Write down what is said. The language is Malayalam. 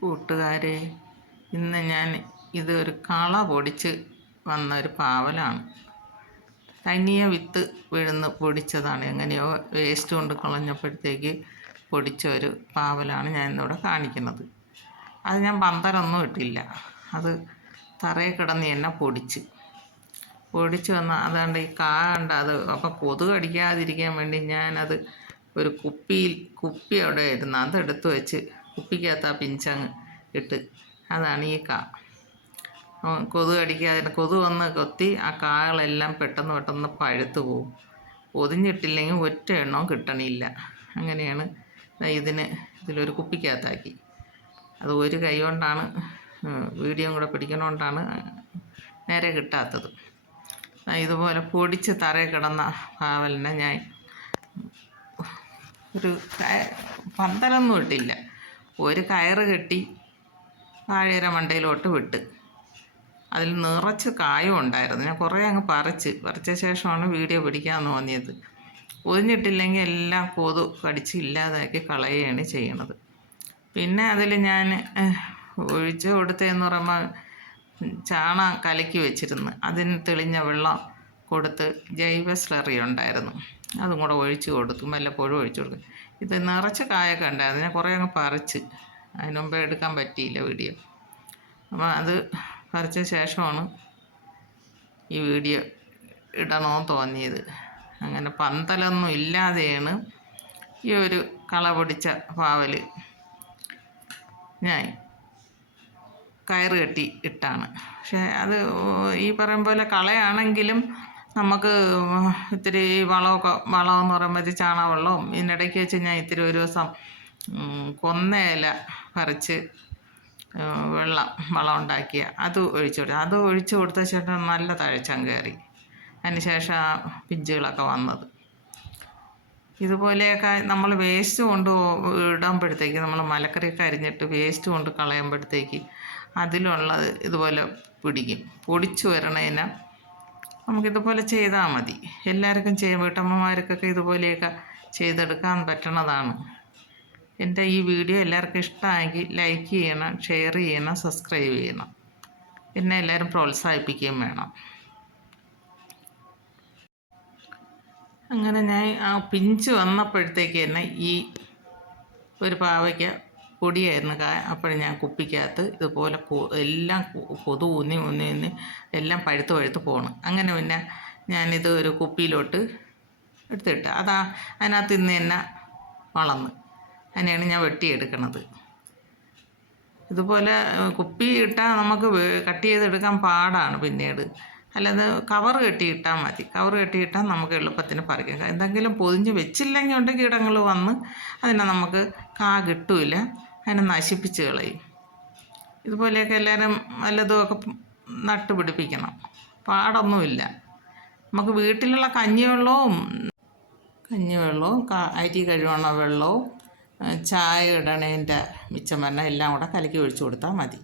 കൂട്ടുകാരെ, ഇന്ന് ഞാൻ ഇതൊരു കള പൊടിച്ച് വന്ന ഒരു പാവലാണ്. തനിയെ വിത്ത് വീഴുന്ന് പൊടിച്ചതാണ്. എങ്ങനെയോ വേസ്റ്റ് കൊണ്ട് കളഞ്ഞപ്പോഴത്തേക്ക് പൊടിച്ച ഒരു പാവലാണ് ഞാൻ ഇന്നിവിടെ കാണിക്കുന്നത്. അത് ഞാൻ പന്തലൊന്നും ഇട്ടില്ല, അത് തറയിൽ കിടന്ന് തന്നെ പൊടിച്ച് വന്ന അതുകൊണ്ട് ഈ കാ കണ്ട അത് അപ്പം കൊതുക് കടിക്കാതിരിക്കാൻ വേണ്ടി ഞാനത് ഒരു കുപ്പി അവിടെ ഇരുന്ന് അതെടുത്ത് വെച്ച് കുപ്പിക്കകത്ത് ആ പിഞ്ചങ്ങ് ഇട്ട്. അതാണ് ഈ കാ. കൊതുക് കടിക്കാതെ കൊതുക് വന്ന് കൊത്തി ആ കാകളെല്ലാം പെട്ടെന്ന് പഴുത്ത് പോവും. പൊതിഞ്ഞിട്ടില്ലെങ്കിൽ ഒറ്റ എണ്ണവും കിട്ടണില്ല. അങ്ങനെയാണ് ഇതിലൊരു കുപ്പിക്കകത്താക്കി. അത് ഒരു കൈ കൊണ്ടാണ് വീഡിയോ കൂടെ പിടിക്കണോണ്ടാണ് നേരെ കിട്ടാത്തത്. ഇതുപോലെ പൊടിച്ച് തറയിൽ കിടന്ന പാവലിനെ ഞാൻ ഒരു പന്തലൊന്നും ഇട്ടില്ല, ഒരു കയറ് കെട്ടി വാഴയുടെ മണ്ടയിലോട്ട് വിട്ട്. അതിൽ നിറച്ച് കായും ഉണ്ടായിരുന്നു. ഞാൻ കുറേ അങ്ങ് പറിച്ച ശേഷമാണ് വീഡിയോ പിടിക്കാൻ തോന്നിയത്. പൊതിഞ്ഞിട്ടില്ലെങ്കിൽ എല്ലാം കൊതു കടിച്ച് ഇല്ലാതാക്കി കളയുകയാണ് ചെയ്യണത്. പിന്നെ അതിൽ ഞാൻ ഒഴിച്ച് കൊടുത്തതെന്ന് പറയുമ്പോൾ ചാണകം കലക്കി വെച്ചിരുന്നു, അതിന് തെളിഞ്ഞ വെള്ളം കൊടുത്ത് ജൈവ സ്ലറി ഉണ്ടായിരുന്നു, അതും കൂടെ ഒഴിച്ച് കൊടുക്കും, വല്ലപ്പോഴും ഒഴിച്ചു കൊടുക്കും. ഇത് നിറച്ച് കായൊക്കെ ഉണ്ടായിരുന്നു. ഞാൻ കുറേ അങ്ങ് അതിന് മുമ്പേ എടുക്കാൻ പറ്റിയില്ല വീഡിയോ. അപ്പോൾ അത് പറിച്ച ശേഷമാണ് ഈ വീഡിയോ ഇടണമെന്ന് തോന്നിയത്. അങ്ങനെ പന്തലൊന്നും ഇല്ലാതെയാണ് ഈ ഒരു കള പൊടിച്ച പാവൽ ഞാൻ കയറ് കെട്ടി ഇട്ടാണ്. പക്ഷേ അത് ഈ പറയും പോലെ കളയാണെങ്കിലും നമുക്ക് ഇത്തിരി വളമെന്ന് പറയുമ്പോൾ ഇത്തിരി ചാണകവെള്ളവും ഇതിനിടയ്ക്ക് വെച്ച് ഞാൻ ഇത്തിരി ഒരു ദിവസം കൊന്നയില പറിച്ച് വളം ഉണ്ടാക്കിയ അത് ഒഴിച്ചു കൊടുത്ത ശേഷം നല്ല തഴച്ചം കയറി. അതിന് ശേഷം ആ പിഞ്ചുകളൊക്കെ വന്നത്. ഇതുപോലെയൊക്കെ നമ്മൾ വേസ്റ്റ് കൊണ്ട് ഇടുമ്പോഴത്തേക്ക്, നമ്മൾ മലക്കറിയൊക്കെ അരിഞ്ഞിട്ട് വേസ്റ്റ് കൊണ്ട് കളയുമ്പോഴത്തേക്ക് അതിലുള്ളത് ഇതുപോലെ പൊടിച്ചു വരണതിന് നമുക്കിതുപോലെ ചെയ്താൽ മതി. എല്ലാവർക്കും വീട്ടമ്മമാർക്കൊക്കെ ഇതുപോലെയൊക്കെ ചെയ്തെടുക്കാൻ പറ്റണതാണ്. എൻ്റെ ഈ വീഡിയോ എല്ലാവർക്കും ഇഷ്ടമായെങ്കിൽ ലൈക്ക് ചെയ്യണം, ഷെയർ ചെയ്യണം, സബ്സ്ക്രൈബ് ചെയ്യണം. പിന്നെ എല്ലാവരും പ്രോത്സാഹിപ്പിക്കുകയും വേണം. അങ്ങനെ ഞാൻ ആ പിഞ്ച് വന്നപ്പോഴത്തേക്ക് തന്നെ ഈ ഒരു പാവയ്ക്ക് പൊടിയായിരുന്നു അപ്പോൾ ഞാൻ കുപ്പിക്കകത്ത് ഇതുപോലെ എല്ലാം കൊതു ഊന്നി എല്ലാം പഴുത്ത് പോകണം. അങ്ങനെ പിന്നെ ഞാനിത് ഒരു കുപ്പിയിലോട്ട് എടുത്തിട്ട് അതിനകത്ത് ഇന്ന് തന്നെ വളർന്ന് അതിനെയാണ് ഞാൻ വെട്ടിയെടുക്കണത്. ഇതുപോലെ കുപ്പി ഇട്ടാൽ നമുക്ക് കട്ട് ചെയ്തെടുക്കാൻ പാടാണ്. പിന്നീട് അല്ലാതെ കവർ കെട്ടിയിട്ടാൽ മതി. കവർ കെട്ടിയിട്ടാൽ നമുക്ക് എളുപ്പത്തിന് പറിക്കാം. എന്തെങ്കിലും പൊതിഞ്ഞ് വെച്ചില്ലെങ്കിൽ ഉണ്ട് കീടങ്ങൾ വന്ന് അതിനെ നമുക്ക് കിട്ടില്ല, അതിനെ നശിപ്പിച്ച് കളയും. ഇതുപോലെയൊക്കെ എല്ലാവരും വല്ലതുമൊക്കെ നട്ടുപിടിപ്പിക്കണം, പാടൊന്നുമില്ല. നമുക്ക് വീട്ടിലുള്ള കഞ്ഞിവെള്ളവും അരി കഴുകണ വെള്ളവും ചായ ഇടണേൻ്റെ മിച്ചം എല്ലാം കൂടെ കലക്കി ഒഴിച്ചു കൊടുത്താൽ മതി.